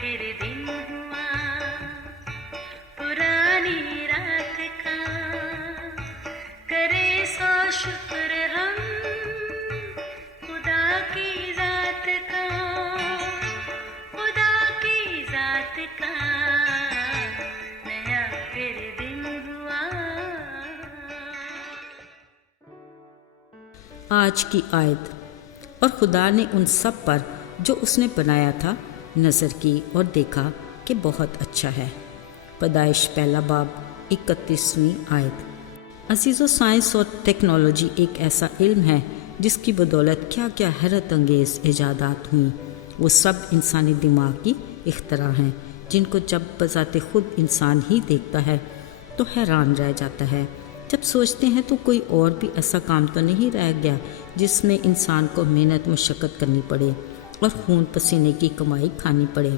फिर दिन हुआ पुरानी रात का, करे सो शुक्र हम खुदा की जात का, खुदा की जात का, नया फिर दिन हुआ। आज की आयत। और खुदा ने उन सब पर जो उसने बनाया था नज़र की और देखा कि बहुत अच्छा है। पैदाइश पहला बाब 31वीं आयत। अज़ीज़ो, साइंस और टेक्नोलॉजी एक ऐसा इल्म है जिसकी बदौलत क्या क्या हैरत अंगेज़ ईजादात हुई। वो सब इंसानी दिमाग की इख्तरा हैं जिनको जब बज़ाते खुद इंसान ही देखता है तो हैरान रह जाता है। जब सोचते हैं तो कोई और भी ऐसा काम तो नहीं रह गया जिसमें इंसान को मेहनत मशक्क़त करनी पड़े और खून पसीने की कमाई खानी पड़े।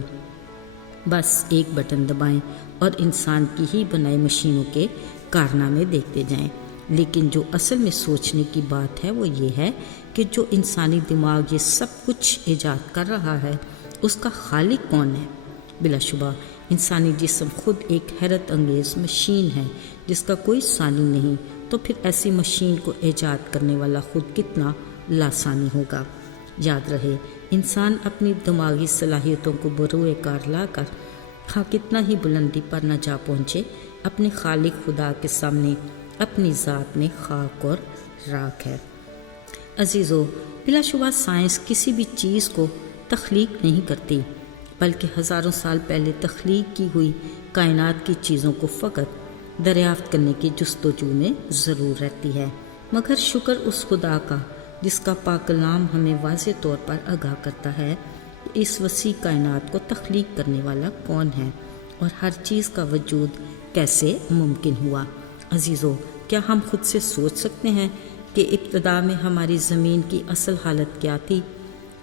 बस एक बटन दबाएं और इंसान की ही बनाई मशीनों के कारनामे देखते जाएं। लेकिन जो असल में सोचने की बात है वो ये है कि जो इंसानी दिमाग ये सब कुछ ईजाद कर रहा है उसका खालिक कौन है। बिलाशुबा इंसानी जिस्म खुद एक हैरत अंगेज़ मशीन है जिसका कोई सानी नहीं, तो फिर ऐसी मशीन को ईजाद करने वाला खुद कितना लासानी होगा। याद रहे, इंसान अपनी दिमागी सलाहियतों को बरूए कार ला कर हाँ कितना ही बुलंदी पर न जा पहुँचे, अपने खालिक खुदा के सामने अपनी ज़ात में खाक और राख है। अजीज़ो, बिलाशुबा साइंस किसी भी चीज़ को तख्लीक नहीं करती, बल्कि हज़ारों साल पहले तख्लीक की हुई कायनात की चीज़ों को फ़कत दरियाफ़्त करने की जुस्तजू में ज़रूर रहती है। मगर शुक्र उस खुदा का जिसका पाक कलाम हमें वाज़े तौर पर आगाह करता है कि इस वसी कायनात को तख्लीक करने वाला कौन है और हर चीज़ का वजूद कैसे मुमकिन हुआ। अजीज़ों, क्या हम खुद से सोच सकते हैं कि इब्तिदा में हमारी ज़मीन की असल हालत क्या थी?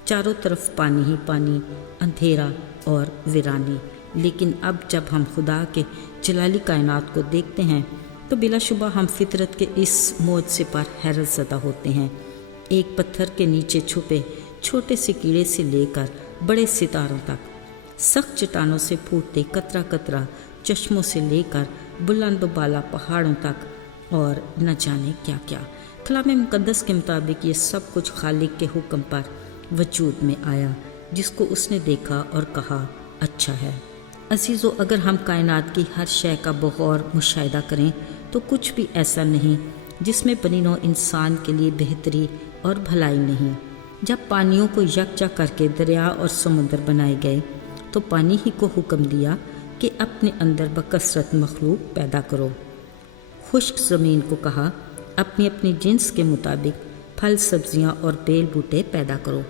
चारों तरफ पानी ही पानी, अंधेरा और वीरानी। लेकिन अब जब हम खुदा के जलाली कायनात को देखते हैं तो बिलाशुबा हम फितरत के इस मोज़े पर हैरत ज़दा होते हैं। एक पत्थर के नीचे छुपे छोटे से कीड़े से लेकर बड़े सितारों तक, सख्त चट्टानों से फूटते कतरा कतरा चश्मों से लेकर बुलंद बाला पहाड़ों तक और न जाने क्या क्या। कलाम मुक़द्दस के मुताबिक ये सब कुछ खालिक के हुक्म पर वजूद में आया जिसको उसने देखा और कहा अच्छा है। अजीज़ों, अगर हम कायनात की हर शय का बगौर मुशाहिदा करें तो कुछ भी ऐसा नहीं जिसमें बनी नौ इंसान के लिए बेहतरी और भलाई नहीं। जब पानियों को यकजा करके दरिया और समुद्र बनाए गए तो पानी ही को हुक्म दिया कि अपने अंदर बकसरत मखलूक पैदा करो। खुश्क ज़मीन को कहा अपनी अपनी जिन्स के मुताबिक फल सब्जियां और बेल बूटे पैदा करो।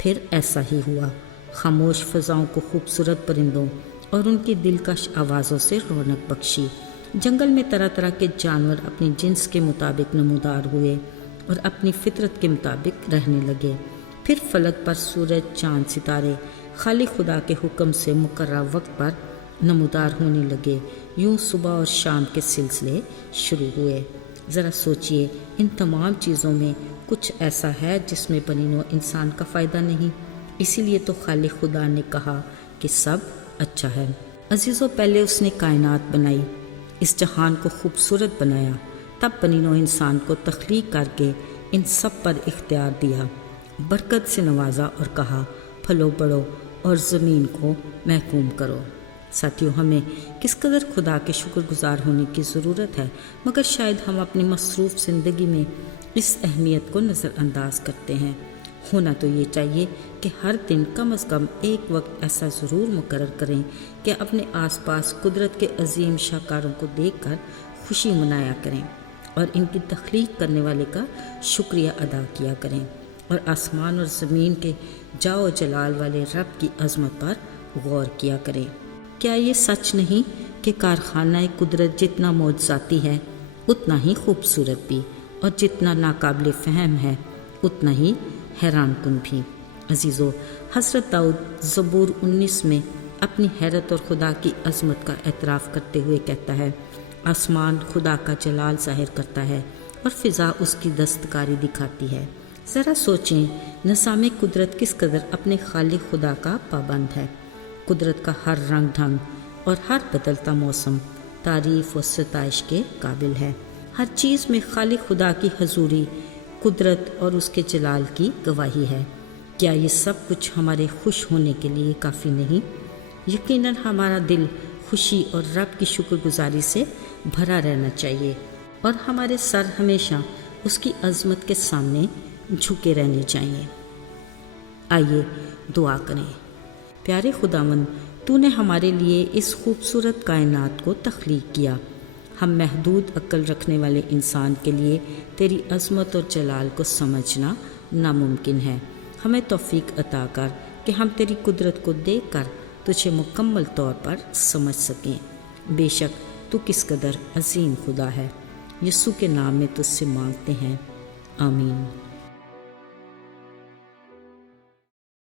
फिर ऐसा ही हुआ। खामोश फ़ज़ाओं को खूबसूरत परिंदों और उनकी दिलकश आवाज़ों से रौनक बख्शी। जंगल में तरह तरह के जानवर अपनी जिन्स के मुताबिक नमूदार हुए और अपनी फितरत के मुताबिक रहने लगे। फिर फलक पर सूरज, चाँद, सितारे खालिक खुदा के हुक्म से मुकर्रर वक्त पर नमूदार होने लगे। यूँ सुबह और शाम के सिलसिले शुरू हुए। ज़रा सोचिए, इन तमाम चीज़ों में कुछ ऐसा है जिसमें बनी नौ इंसान का फ़ायदा नहीं। इसीलिए तो खालिक खुदा ने कहा कि सब अच्छा है। अजीज़ों, पहले उसने कायनात बनाई, इस जहान को खूबसूरत बनाया, तब बनी नौ इंसान को तख्लीक करके इन सब पर इख्तियार दिया, बरकत से नवाजा और कहा फलो बढ़ो और ज़मीन को महकूम करो। साथियों, हमें किस कदर खुदा के शुक्रगुजार होने की ज़रूरत है, मगर शायद हम अपनी मसरूफ़ ज़िंदगी में इस अहमियत को नज़रअंदाज करते हैं। होना तो ये चाहिए कि हर दिन कम अज़ कम एक वक्त ऐसा ज़रूर मुकर्रर करें कि अपने आसपास कुदरत के अजीम शाहकारों को देखकर खुशी मनाया करें और इनकी तख्लीक करने वाले का शुक्रिया अदा किया करें और आसमान और ज़मीन के जाओ जलाल वाले रब की अज़मत पर गौर किया करें। क्या ये सच नहीं कि कारखाना कुदरत जितना मौजज़ाती है उतना ही खूबसूरत भी, और जितना नाकाबिल फ़हम है उतना ही हैरान कुन भी। अजीज़ों, हज़रत दाऊद ज़बूर 19 में अपनी हैरत और खुदा की अज़मत का एतराफ़ करते हुए कहता है, आसमान खुदा का जलाल ज़ाहिर करता है और फ़िज़ा उसकी दस्तकारी दिखाती है। ज़रा सोचें, निज़ाम कुदरत किस कदर अपने खालिक खुदा का पाबंद है। قدرت کا ہر رنگ ڈھنگ اور ہر بدلتا موسم تعریف و ستائش کے قابل ہے۔ ہر چیز میں خالق خدا کی حضوری، قدرت اور اس کے جلال کی گواہی ہے۔ کیا یہ سب کچھ ہمارے خوش ہونے کے لیے کافی نہیں؟ یقیناً ہمارا دل خوشی اور رب کی شکر گزاری سے بھرا رہنا چاہیے، اور ہمارے سر ہمیشہ اس کی عظمت کے سامنے جھکے رہنے چاہیے۔ آئیے دعا کریں۔ پیارے خداوند، تو نے ہمارے لیے اس خوبصورت کائنات کو تخلیق کیا۔ ہم محدود عقل رکھنے والے انسان کے لیے تیری عظمت اور جلال کو سمجھنا ناممکن ہے۔ ہمیں توفیق عطا کر کہ ہم تیری قدرت کو دیکھ کر تجھے مکمل طور پر سمجھ سکیں۔ بے شک تو کس قدر عظیم خدا ہے۔ یسوع کے نام میں تجھ سے مانگتے ہیں، آمین۔